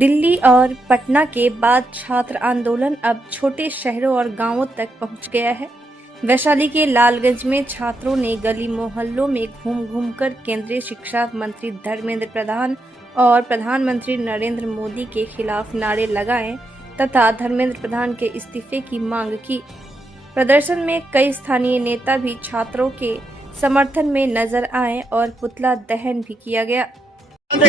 दिल्ली और पटना के बाद छात्र आंदोलन अब छोटे शहरों और गांवों तक पहुंच गया है। वैशाली के लालगंज में छात्रों ने गली मोहल्लों में घूम घूमकर केंद्रीय शिक्षा मंत्री धर्मेंद्र प्रधान और प्रधानमंत्री नरेंद्र मोदी के खिलाफ नारे लगाए तथा धर्मेंद्र प्रधान के इस्तीफे की मांग की। प्रदर्शन में कई स्थानीय नेता भी छात्रों के समर्थन में नजर आए और पुतला दहन भी किया गया। अभी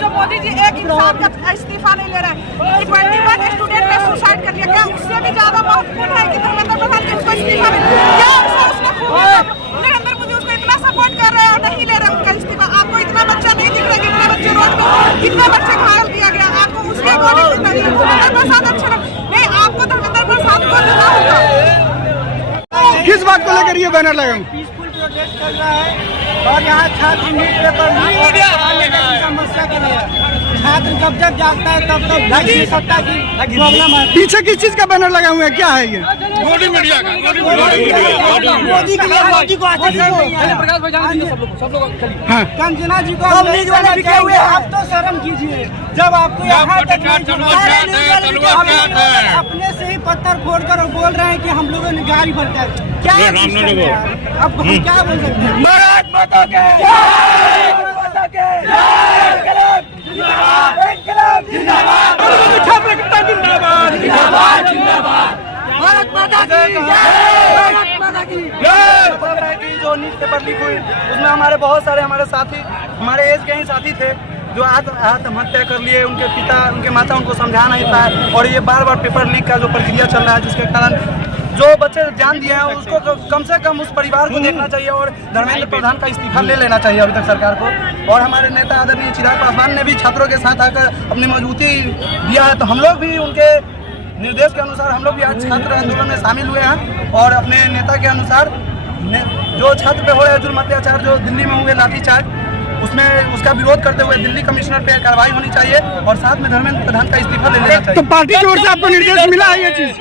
जो मोदी जी एक इंसान का इस्तीफा नहीं ले रहे हैं, 21 स्टूडेंट ने सुसाइड कर लिया। क्या उससे भी ज्यादा महत्वपूर्ण है कि धर्मेंद्र प्रधान जी उसको इस्तीफा मिले? क्या उसने खूब नरेंद्र मोदी उसको इतना सपोर्ट कर रहे हैं और नहीं ले रहे उनका इस्तीफा? आपको इतना बच्चा नहीं दिख रहा, कितने बच्चे रोड कितने बच्चे घायल किया गया? आपको उसके अकॉर्डिंग धर्मेंद्र प्रसाद अच्छा नहीं? आपको धर्मेंद्र प्रसाद को देना होगा। किस बात को लेकर ये बैनर लगे? पीसफुल प्रोटेस्ट कर रहा है और यहाँ छात्र न्यूज पेपर समस्या के लिए छात्र जब जब जागता है तब तक नहीं सकता की प्रॉब्लम है। पीछे किस चीज का बैनर लगा हुआ है? क्या है ये? मोदी मीडिया का मोदी के लिए मोदी को कंचना जी को हुए। आप तो शर्म कीजिए, जब आपको यहाँ तक अपने से ही पत्थर फोड़ कर बोल रहे हैं कि हम लोगों ने गाड़ी भरता है। क्या अब हम क्या बोल सकते हैं? भारत माता के माता के जिंदाबाद जिंदाबाद भारत माता की भारत माता की। जो न्यूज पेपर लीक हुई उसमें हमारे बहुत सारे हमारे साथी, हमारे एज के ही साथी थे जो आत्महत्या कर लिए। उनके पिता उनके माता उनको समझा नहीं पाए और ये बार बार पेपर लीक का जो प्रक्रिया चल रहा है, जिसके कारण जो बच्चे जान दिए हैं उसको कम से कम उस परिवार को देखना चाहिए और धर्मेंद्र प्रधान का इस्तीफा ले लेना चाहिए अभी तक सरकार को। और हमारे नेता आदरणीय चिराग पासवान ने भी छात्रों के साथ आकर अपनी मजबूती दिया है, तो हम लोग भी उनके निर्देश के अनुसार हम लोग भी आज छात्र आंदोलन में शामिल हुए हैं और अपने नेता के अनुसार जो छात्र पे हो रहे जुर्म अत्याचार जो दिल्ली में हुए लाठीचार्ज, उसमें उसका विरोध करते हुए दिल्ली कमिश्नर पे कार्रवाई होनी चाहिए और साथ में धर्मेंद्र प्रधान का इस्तीफा ले लेना चाहिए। तो पार्टी की ओर से आपको निर्देश मिला है ये चीज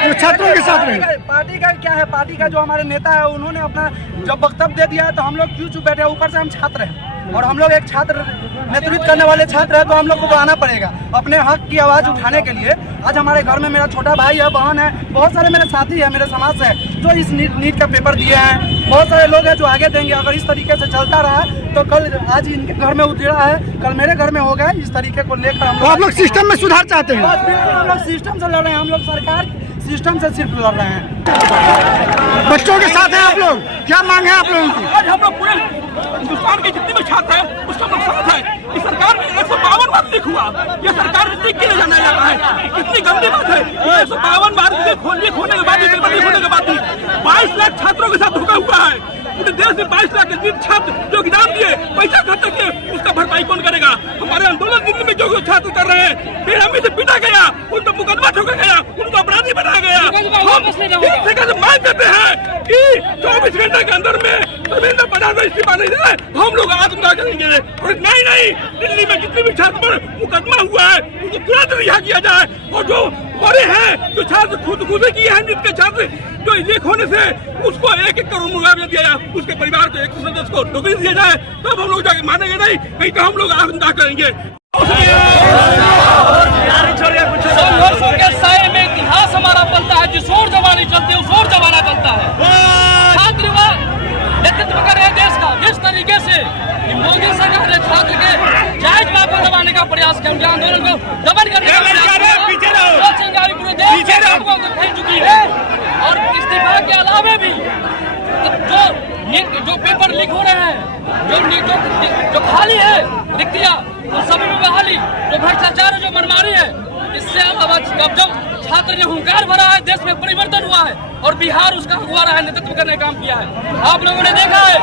जो छात्रों के साथ में? पार्टी का क्या है, पार्टी का जो हमारे नेता है उन्होंने अपना जब वक्तव्य दे दिया है तो हम लोग क्यों चुप बैठे? ऊपर से हम छात्र हैं और हम लोग एक छात्र नेतृत्व करने वाले छात्र है, तो हम लोग को आना पड़ेगा अपने हक की आवाज उठाने के लिए। आज हमारे घर में मेरा छोटा भाई है, बहन है, बहुत सारे मेरे साथी है, मेरे समाज से जो इस नीट का पेपर दिए हैं। बहुत सारे लोग हैं जो आगे देंगे। अगर इस तरीके से चलता रहा तो कल आज इनके घर में उतरा है, कल मेरे घर में होगा। इस तरीके को लेकर हम लोग सिस्टम में सुधार चाहते हैं। हम लोग सिस्टम से लड़ रहे हैं, हम लोग सरकार सिस्टम से सिर्फ लड़ रहे हैं। बच्चों के साथ हैं आप लोग, क्या मांग है आप लोगों की? आज हम लोग पूरे हिंदुस्तान के जितने भी छात्र हैं उसका मकसद है कि सरकार में 152 बार लीक हुआ। ये सरकार में लीक के लिए जाना जाता है। कितनी गंदी बात है। 152 बार लीक होने के बाद पेपर लीक होने के बाद 22 लाख छात्रों के साथ धोखा हुआ है। पूरे देश में 22 लाख छात्र जो एग्जाम दिए, पैसा खर्च किए, उसका भरपाई कौन करेगा? हमारे आंदोलन दिल्ली में जो छात्र कर रहे हैं, बेरहमी से पीटा गया, उनको मुकदमा ठोका गया, उनको अपराधी बनाया गया। हम मांग करते हैं कि 24 घंटे के अंदर में धर्मेंद्र प्रधान को इस्तीफा नहीं दे, हम लोग आत्मदाह करेंगे। और नहीं दिल्ली में जितने भी छात्र पर मुकदमा हुआ है उनको तुरंत रिहा किया जाए। और जो बड़े हैं जो छात्र खुदकुशी किए हैं, जिनके छात्र जो लीक होने से उसको 1-1 करोड़ मुआवजा दिया जाए, उसके परिवार को 1 सदस्य को नौकरी दिया जाए, तब हम लोग जाके मानेंगे। नहीं तो हम लोग आत्मदाह करेंगे। संघर्षों के साए में इतिहास हमारा बनता है। जिस ओर जमाने चलते उस ओर जमाना चलता है। छात्र नेतृत्व कर रहे देश का जिस तरीके से मोदी सरकार ने छात्र के जायज लाभ को दबाने का प्रयास किया, आंदोलन को दमन करने का प्रयास चिंगारी पूरे देश को फैल चुकी है। और इस्तीफा के अलावे भी जो पेपर लीक हो रहे हैं, जो खाली है रिक्तियां, तो सभी में बहाली, जो भ्रष्टाचार जो मनमानी है, इससे अब जब छात्र ने हुंकार भरा है, देश में परिवर्तन हुआ है और बिहार उसका अगुवा रहा है, नेतृत्व करने का काम किया है। आप लोगों ने देखा है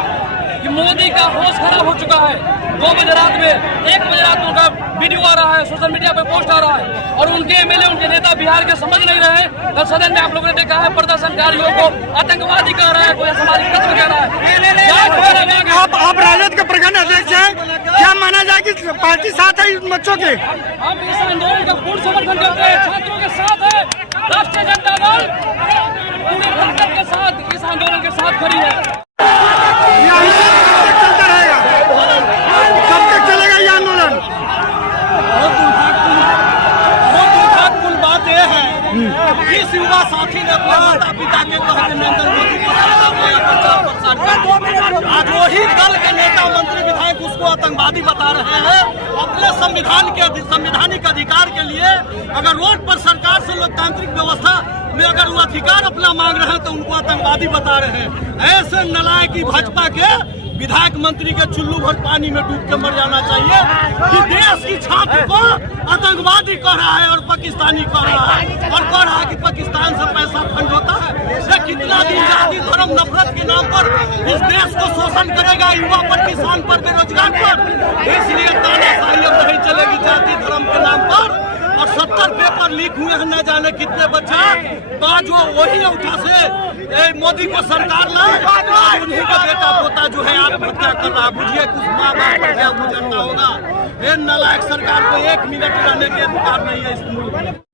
कि मोदी का होश खराब हो चुका है। 2 बजे रात में 1 बजे रात में उनका वीडियो आ रहा है, सोशल मीडिया पे पोस्ट आ रहा है और उनके एमएलए उनके नेता बिहार के समझ नहीं रहे। कल सदन में आप लोगों ने देखा है प्रदर्शनकारियों को आतंकवादी कह रहा है, कोई सामाजिक तत्व कह रहा है। आप राजद के प्रखंड अध्यक्ष हैं, क्या माना जाए कि पार्टी साथ है इन बच्चों के? हम इस आंदोलन का पूर्ण समर्थन करते हैं, छात्रों के साथ है। राष्ट्रीय जनता दल पूरे भारत के साथ इस आंदोलन के साथ खड़ी है। चलता रहेगा, कब तक चलेगा ये आंदोलन? जिस युवा साथी ने अपने माता पिता के कहे नरेंद्र मोदी को प्रचार प्रसार आज वही दल के नेता मंत्री विधायक उसको आतंकवादी बता रहे हैं। अपने संवैधानिक अधिकार के लिए अगर रोड पर सरकार से लोकतांत्रिक व्यवस्था में अगर वो अधिकार अपना मांग रहे हैं तो उनको आतंकवादी बता रहे हैं। ऐसे नलायक की भाजपा के विधायक मंत्री के चुल्लू भर पानी में डूब के मर जाना चाहिए कि देश की छात्र को आतंकवादी कह रहा है और पाकिस्तानी कह रहा है और कह रहा है कि पाकिस्तान से पैसा फंड होता है। ये कितना दिन जाति धर्म नफरत के नाम पर इस देश को शोषण करेगा, युवा पर, किसान पर, बेरोजगार पर। इसलिए तानाशाही अब नहीं चलेगी जाति धर्म के नाम पर। और 70 पेपर लीक हुए हैं, न जाने कितने बच्चा जो वही उठा से मोदी को सरकार लाए, उन्हीं का बेटा पोता जो है आत्महत्या कर रहा। बुझिए कुछ माँ बाप पर क्या गुजरता होगा। ये नालायक सरकार को 1 मिनट रहने के अधिकार नहीं है इस मुल्क में।